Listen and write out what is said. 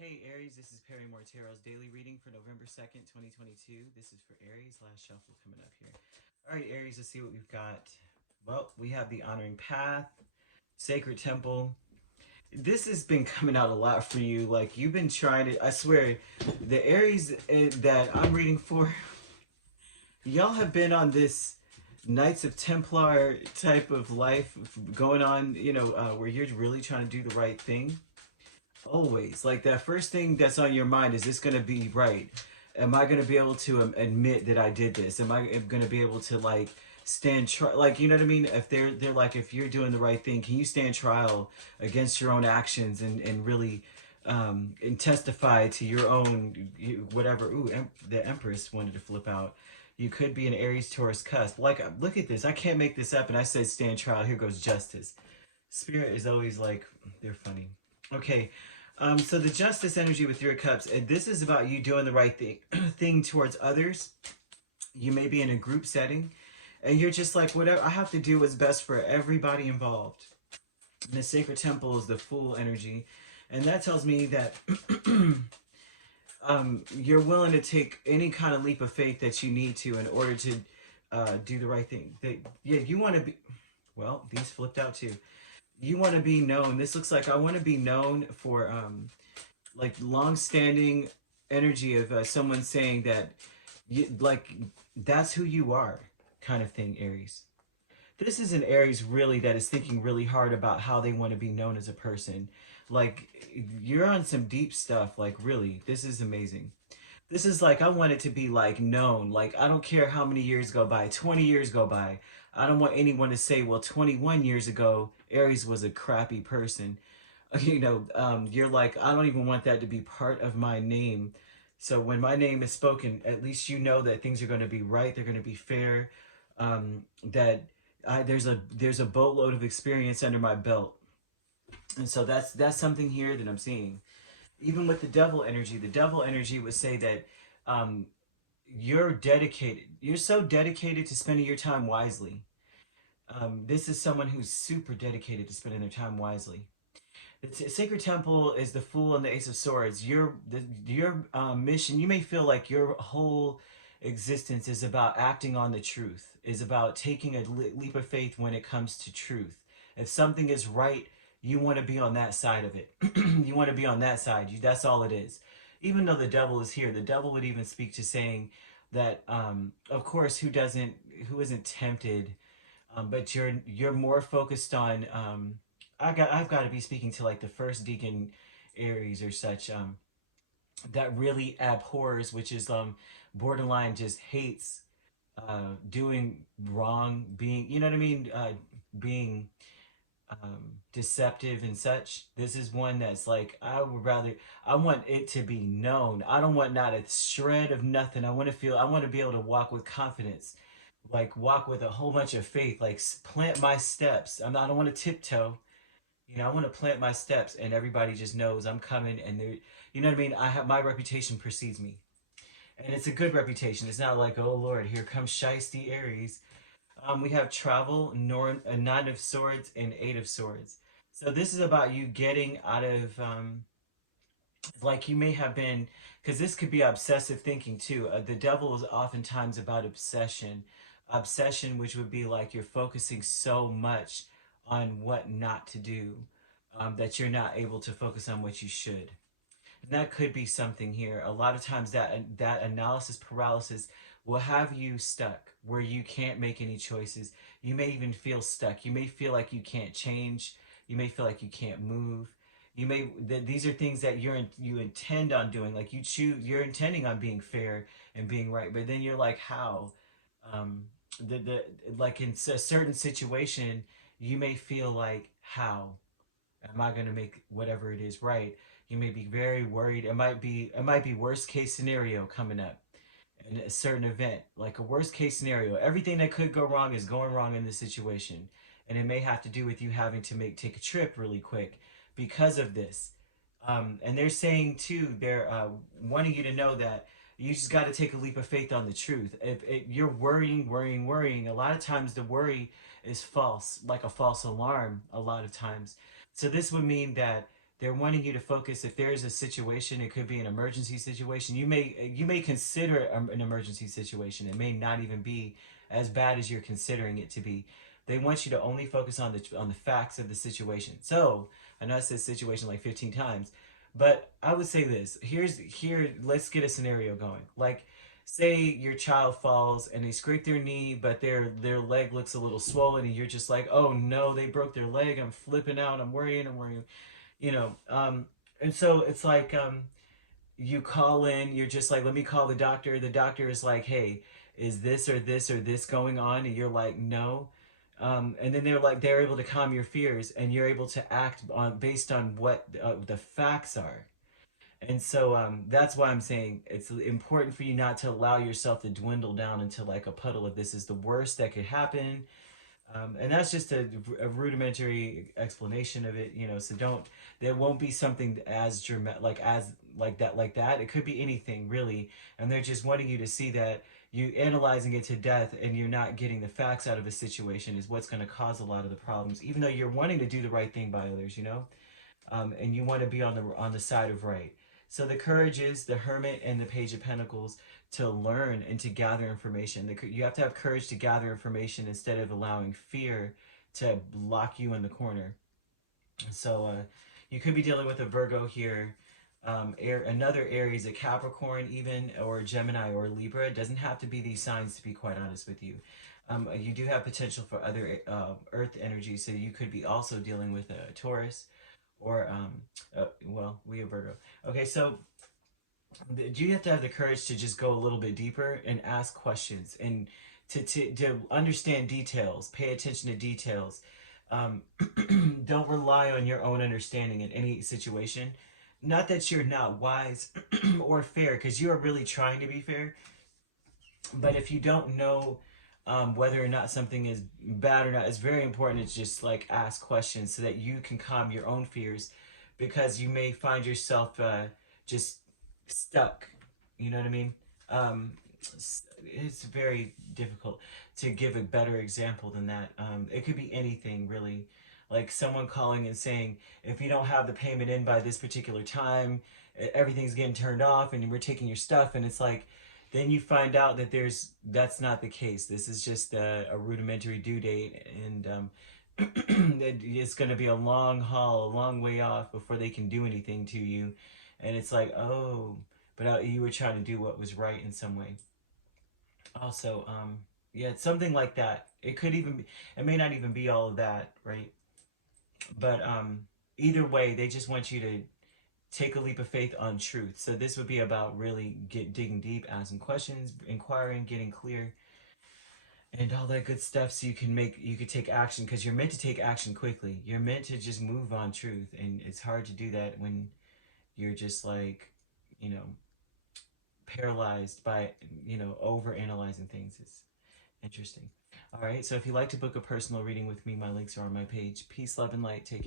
Hey Aries, this is Perrymore Tarot's daily reading for November 2nd, 2022. This is for Aries, last shuffle coming up here. All right, Aries, let's see what we've got. Well, we have the Honoring Path, Sacred Temple. This has been coming out a lot for you. Like, you've been trying to, I swear, the Aries that I'm reading for, y'all have been on this Knights of Templar type of life going on, where you're really trying to do the right thing. Always. Like, that first thing that's on your mind, is this going to be right? Am I going to be able to admit that I did this? Am I going to be able to, like, stand trial? Like, you know what I mean? If they're like, if you're doing the right thing, can you stand trial against your own actions and really and testify to your own whatever? Ooh, the Empress wanted to flip out. You could be an Aries Taurus cusp. Like, look at this. I can't make this up. And I said stand trial. Here goes justice. Spirit is always like, they're funny. Okay, so the justice energy with your cups, and this is about you doing the right thing towards others. You may be in a group setting, and you're just like, whatever I have to do what's best for everybody involved. And the sacred temple is the Fool energy, and that tells me that you're willing to take any kind of leap of faith that you need to in order to do the right thing. Yeah, you want to be. Well, these flipped out too. You want to be known. This looks like I want to be known for like long-standing energy of someone saying that like that's who you are, kind of thing, Aries. This is an Aries really that is thinking really hard about how they want to be known as a person. Like, you're on some deep stuff. Like, really, this is amazing. This is like, I want it to be like known. Like, I don't care how many years go by, 20 years go by. I don't want anyone to say, well, 21 years ago, Aries was a crappy person. You're like, I don't even want that to be part of my name. So when my name is spoken, at least you know that things are going to be right. They're going to be fair. That there's a boatload of experience under my belt. And so that's something here that I'm seeing. Even with the devil energy would say that you're dedicated. You're so dedicated to spending your time wisely. This is someone who's super dedicated to spending their time wisely. The Sacred Temple is the Fool and the Ace of Swords. Your mission, you may feel like your whole existence is about acting on the truth, is about taking a leap of faith when it comes to truth. If something is right, you want to be on that side of it. You want to be on that side. That's all it is. Even though the devil is here, the devil would even speak to saying that, of course, who isn't tempted, but you're more focused on. I've got to be speaking to like the first deacon Aries or such. That really abhors, which is borderline just hates doing wrong, being, you know what I mean, being deceptive and such. This is one that's like, I want it to be known. I don't want not a shred of nothing. I want to be able to walk with confidence, like walk with a whole bunch of faith, like plant my steps. I don't want to tiptoe. I want to plant my steps, and everybody just knows I'm coming, and they're, you know what I mean. I have my reputation precedes me, and it's a good reputation. It's not like, oh Lord, here comes Shiesty Aries. We have travel, a Nine of Swords, and Eight of Swords. So this is about you getting out of, like you may have been, because this could be obsessive thinking too. The devil is oftentimes about obsession. Obsession, which would be like you're focusing so much on what not to do, that you're not able to focus on what you should. And that could be something here. A lot of times that analysis paralysis will have you stuck where you can't make any choices. You may even feel stuck. You may feel like you can't change. You may feel like you can't move. These are things that you intend on doing. Like you're intending on being fair and being right, but then you're like, how? Um, the like in a certain situation, you may feel like, how am I going to make whatever it is right? You may be very worried. It might be worst case scenario coming up in a certain event, like a worst case scenario. Everything that could go wrong is going wrong in this situation, and it may have to do with you having to take a trip really quick because of this. And they're saying too, they're wanting you to know that you just got to take a leap of faith on the truth. If you're worrying, a lot of times the worry is false, like a false alarm. A lot of times, so this would mean that They're wanting you to focus. If there is a situation, it could be an emergency situation. You may consider it an emergency situation. It may not even be as bad as you're considering it to be. They want you to only focus on the facts of the situation. So I know I said situation like 15 times, but I would say this. Let's get a scenario going. Like, say your child falls and they scrape their knee, but their leg looks a little swollen, and you're just like, oh no, they broke their leg. I'm flipping out. I'm worrying. You know, and so it's like, you call in. You're just like, let me call the doctor. The doctor is like, hey, is this or this or this going on? And you're like, no. And then they're able to calm your fears, and you're able to act on based on what the facts are. And so that's why I'm saying it's important for you not to allow yourself to dwindle down into like a puddle of this is the worst that could happen. And that's just a rudimentary explanation of it, you know. So don't, there won't be something as dramatic, like that. It could be anything really, and they're just wanting you to see that you analyzing it to death and you're not getting the facts out of a situation is what's going to cause a lot of the problems. Even though you're wanting to do the right thing by others, you know, and you want to be on the side of right. So the courage is the Hermit and the Page of Pentacles to learn and to gather information. You have to have courage to gather information instead of allowing fear to lock you in the corner. So you could be dealing with a Virgo here, another Aries, a Capricorn even, or Gemini or Libra. It doesn't have to be these signs, to be quite honest with you. You do have potential for other Earth energy, so you could be also dealing with a Taurus or, well, we have Virgo. Okay, so you have to have the courage to just go a little bit deeper and ask questions and to understand details, pay attention to details. Um, don't rely on your own understanding in any situation. Not that you're not wise or fair, because you are really trying to be fair. But if you don't know whether or not something is bad or not, it's very important to just like ask questions so that you can calm your own fears, because you may find yourself just stuck. You know what I mean? It's very difficult to give a better example than that. It could be anything really, like someone calling and saying, if you don't have the payment in by this particular time, everything's getting turned off and we're taking your stuff. And it's like, then you find out that that's not the case. This is just a rudimentary due date, and it's going to be a long haul, a long way off before they can do anything to you. And it's like, oh, but you were trying to do what was right in some way. Also, yeah, it's something like that. It could even be, it may not even be all of that, right? But either way, they just want you to take a leap of faith on truth. So this would be about really digging deep, asking questions, inquiring, getting clear, and all that good stuff. So you could take action, because you're meant to take action quickly. You're meant to just move on truth, and it's hard to do that when you're just like, you know, paralyzed by, you know, over analyzing things. It's interesting. All right. So if you'd like to book a personal reading with me, my links are on my page. Peace, love, and light. Take care.